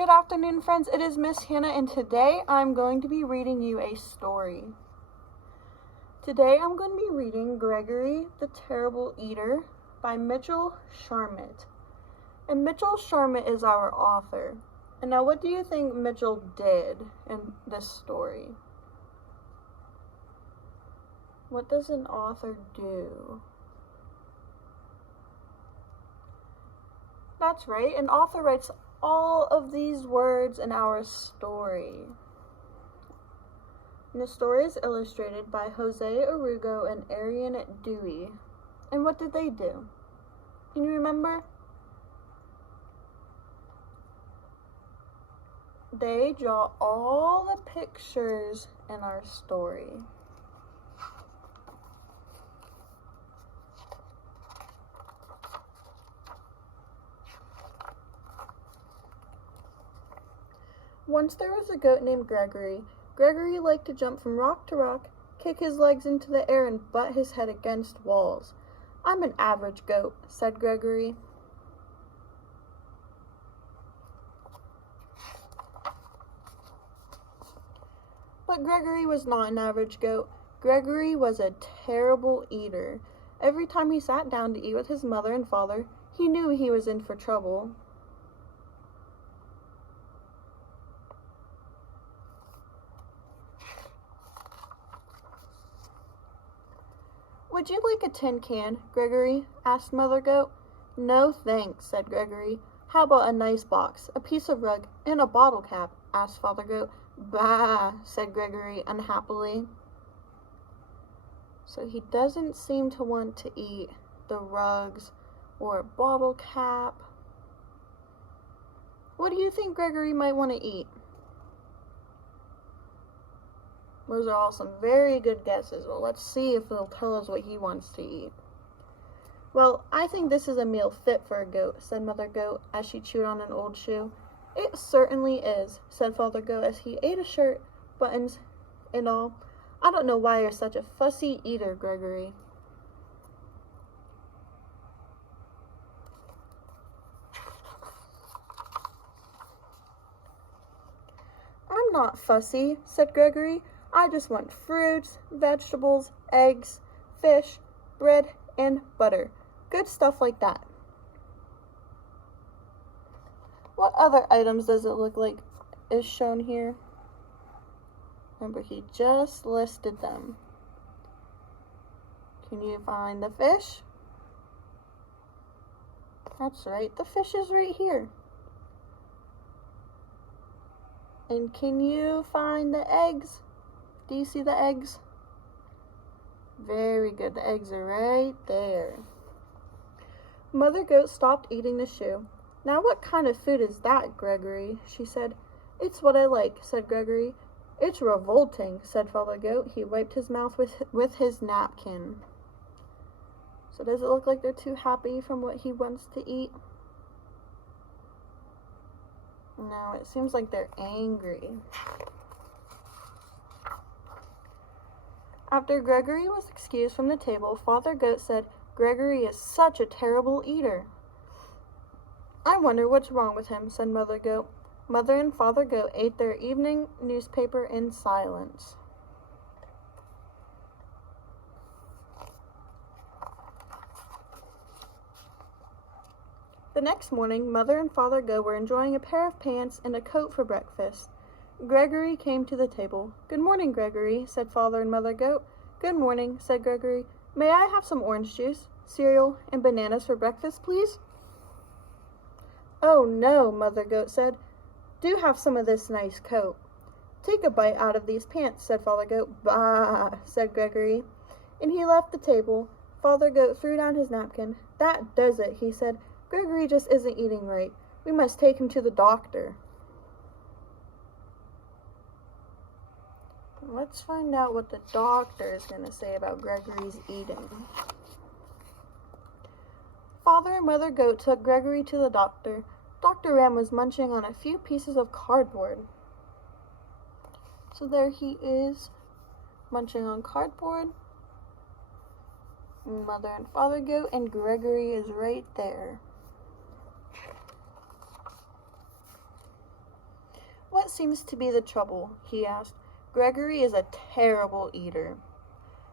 Good afternoon, friends. It is Miss Hannah, and today I'm going to be reading you a story. Today I'm going to be reading Gregory the Terrible Eater by Mitchell Sharmat. And Mitchell Sharmat is our author. And now, what do you think Mitchell did in this story? What does an author do? That's right, an author writes all of these words in our story. And the story is illustrated by Jose Arugo and Arian Dewey. And what did they do? Can you remember? They draw all the pictures in our story. Once there was a goat named Gregory. Gregory liked to jump from rock to rock, kick his legs into the air, and butt his head against walls. "I'm an average goat," said Gregory. But Gregory was not an average goat. Gregory was a terrible eater. Every time he sat down to eat with his mother and father, he knew he was in for trouble. "Would you like a tin can, Gregory?" asked Mother Goat. "No, thanks," said Gregory. "How about a nice box, a piece of rug, and a bottle cap?" asked Father Goat. "Bah," said Gregory unhappily. So he doesn't seem to want to eat the rugs or a bottle cap. What do you think Gregory might want to eat? Those are all some very good guesses. Well, let's see if they'll tell us what he wants to eat. "Well, I think this is a meal fit for a goat," said Mother Goat as she chewed on an old shoe. "It certainly is," said Father Goat as he ate a shirt, buttons, and all. "I don't know why you're such a fussy eater, Gregory." "I'm not fussy," said Gregory. "I just want fruits, vegetables, eggs, fish, bread, and butter. Good stuff like that." What other items does it look like is shown here? Remember, he just listed them. Can you find the fish? That's right, the fish is right here. And can you find the eggs? Do you see the eggs? Very good, the eggs are right there. Mother Goat stopped eating the shoe. "Now what kind of food is that, Gregory?" she said. "It's what I like," said Gregory. "It's revolting," said Father Goat. He wiped his mouth with his napkin. So does it look like they're too happy from what he wants to eat? No, it seems like they're angry. After Gregory was excused from the table, Father Goat said, "Gregory is such a terrible eater." "I wonder what's wrong with him," said Mother Goat. Mother and Father Goat ate their evening newspaper in silence. The next morning, Mother and Father Goat were enjoying a pair of pants and a coat for breakfast. Gregory came to the table. "Good morning, Gregory," said Father and Mother Goat. "Good morning," said Gregory. "May I have some orange juice, cereal, and bananas for breakfast, please?" "Oh, no," Mother Goat said. "Do have some of this nice coat." "Take a bite out of these pants," said Father Goat. "Bah," said Gregory. And he left the table. Father Goat threw down his napkin. "That does it," he said. "Gregory just isn't eating right. We must take him to the doctor." Let's find out what the doctor is going to say about Gregory's eating. Father and Mother Goat took Gregory to the doctor. Dr. Ram was munching on a few pieces of cardboard. So there he is, munching on cardboard. Mother and Father Goat, and Gregory is right there. "What seems to be the trouble?" he asked. "Gregory is a terrible eater,"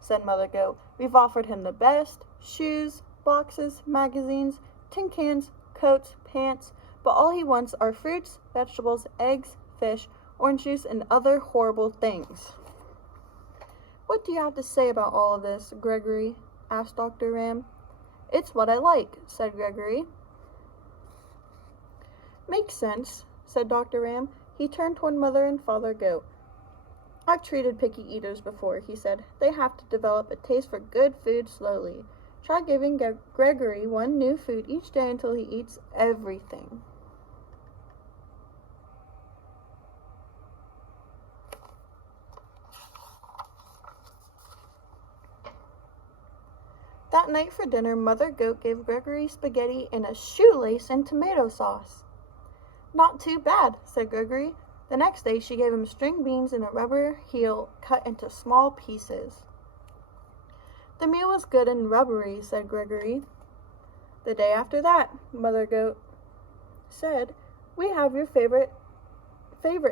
said Mother Goat. "We've offered him the best, shoes, boxes, magazines, tin cans, coats, pants, but all he wants are fruits, vegetables, eggs, fish, orange juice, and other horrible things." "What do you have to say about all of this, Gregory?" asked Dr. Ram. "It's what I like," said Gregory. "Makes sense," said Dr. Ram. He turned toward Mother and Father Goat. "I've treated picky eaters before," he said. "They have to develop a taste for good food slowly. Try giving Gregory one new food each day until he eats everything." That night for dinner, Mother Goat gave Gregory spaghetti in a shoelace and tomato sauce. "Not too bad," said Gregory. The next day she gave him string beans and a rubber heel cut into small pieces. "The meal was good and rubbery," said Gregory. The day after that, Mother Goat said, "We have your favorite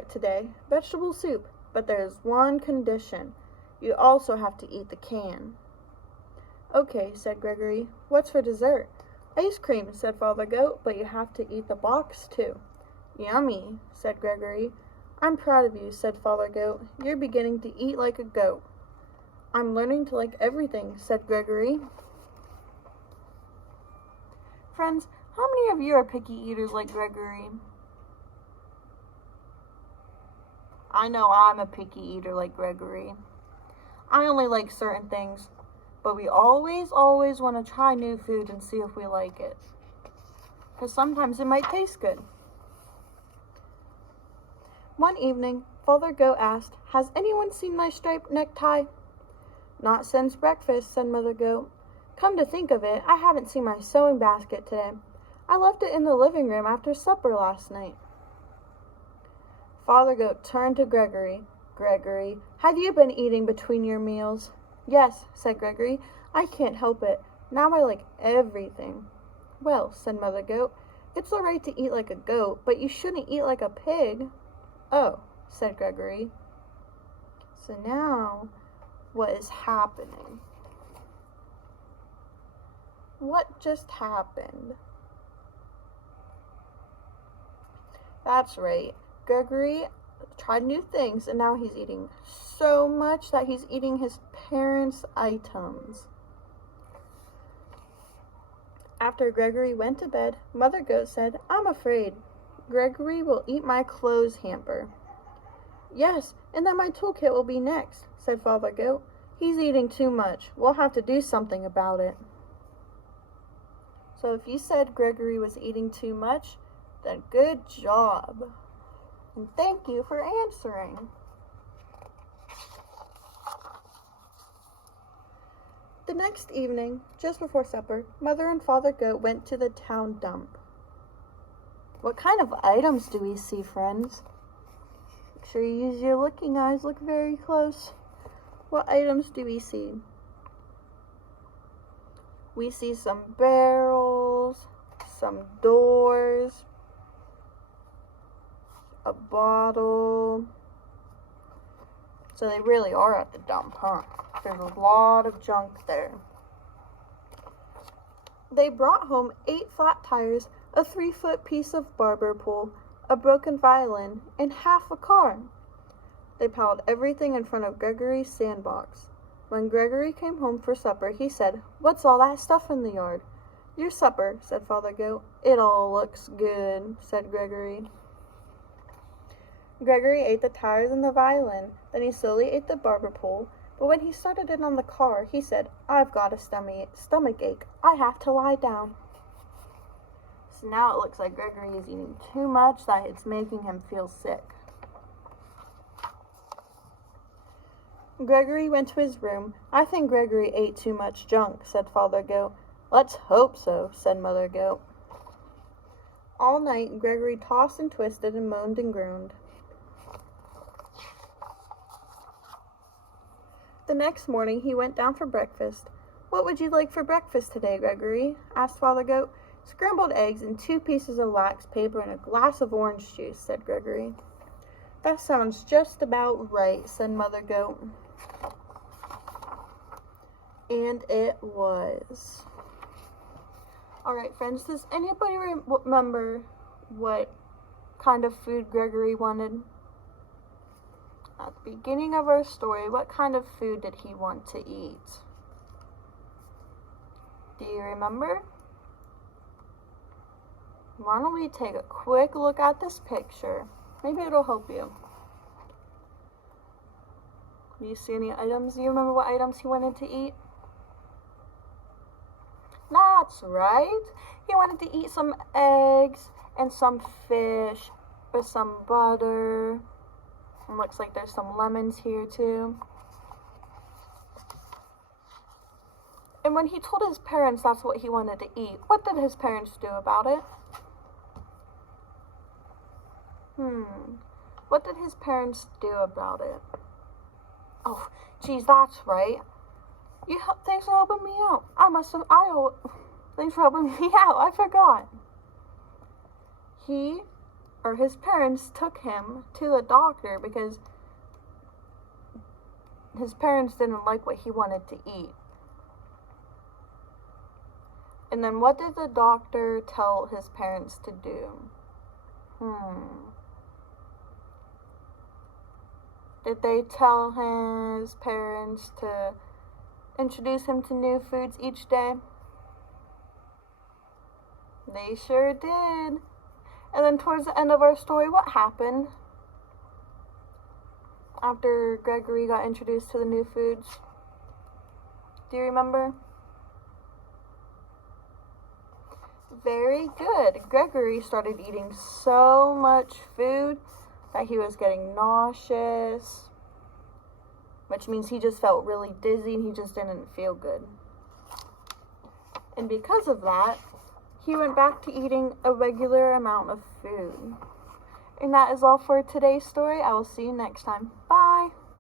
today, vegetable soup, but there's one condition. You also have to eat the can." "Okay," said Gregory. "What's for dessert?" "Ice cream," said Father Goat, "but you have to eat the box too." "Yummy," said Gregory. "I'm proud of you," said Father Goat. "You're beginning to eat like a goat." "I'm learning to like everything," said Gregory. Friends, how many of you are picky eaters like Gregory? I know I'm a picky eater like Gregory. I only like certain things, but we always want to try new food and see if we like it. Because sometimes it might taste good. One evening, Father Goat asked, "Has anyone seen my striped necktie?" "Not since breakfast," said Mother Goat. "Come to think of it, I haven't seen my sewing basket today. I left it in the living room after supper last night." Father Goat turned to Gregory. "Gregory, have you been eating between your meals?" "Yes," said Gregory. "I can't help it. Now I like everything." "Well," said Mother Goat, "it's all right to eat like a goat, but you shouldn't eat like a pig." "Oh," said Gregory. "So now, what is happening?" What just happened? That's right. Gregory tried new things, and now he's eating so much that he's eating his parents' items. After Gregory went to bed, Mother Goat said, "I'm afraid Gregory will eat my clothes hamper." "Yes, and then my toolkit will be next," said Father Goat. "He's eating too much. We'll have to do something about it." So if you said Gregory was eating too much, then good job. And thank you for answering. The next evening, just before supper, Mother and Father Goat went to the town dump. What kind of items do we see, friends? Make sure you use your looking eyes. Look very close. What items do we see? We see some barrels, some doors, a bottle. So they really are at the dump, huh? There's a lot of junk there. They brought home 8 flat tires, a 3-foot piece of barber pole, a broken violin, and half a car. They piled everything in front of Gregory's sandbox. When Gregory came home for supper, he said, "What's all that stuff in the yard?" "Your supper," said Father Goat. "It all looks good," said Gregory. Gregory ate the tires and the violin. Then he slowly ate the barber pole. But when he started it on the car, he said, "I've got a stomach ache. I have to lie down." So now it looks like Gregory is eating too much, that it's making him feel sick. Gregory went to his room. "I think Gregory ate too much junk," said Father Goat. "Let's hope so," said Mother Goat. All night, Gregory tossed and twisted and moaned and groaned. The next morning, he went down for breakfast. "What would you like for breakfast today, Gregory?" asked Father Goat. "Scrambled eggs and 2 pieces of wax paper and a glass of orange juice," said Gregory. That sounds just about right, said Mother Goat. And it was. Alright, friends, does anybody remember what kind of food Gregory wanted? At the beginning of our story, what kind of food did he want to eat? Do you remember? Why don't we take a quick look at this picture? Maybe it'll help you. Do you see any items? Do you remember what items he wanted to eat? That's right. He wanted to eat some eggs and some fish with some butter. And looks like there's some lemons here too. And when he told his parents that's what he wanted to eat, what did his parents do about it? What did his parents do about it? Oh, geez, that's right. Thanks for helping me out. Thanks for helping me out. I forgot. His parents took him to the doctor because his parents didn't like what he wanted to eat. And then what did the doctor tell his parents to do? Did they tell his parents to introduce him to new foods each day? They sure did. And then towards the end of our story, what happened after Gregory got introduced to the new foods? Do you remember? Very good. Gregory started eating so much food that he was getting nauseous, which means he just felt really dizzy and he just didn't feel good. And because of that, he went back to eating a regular amount of food. And that is all for today's story. I will see you next time. Bye!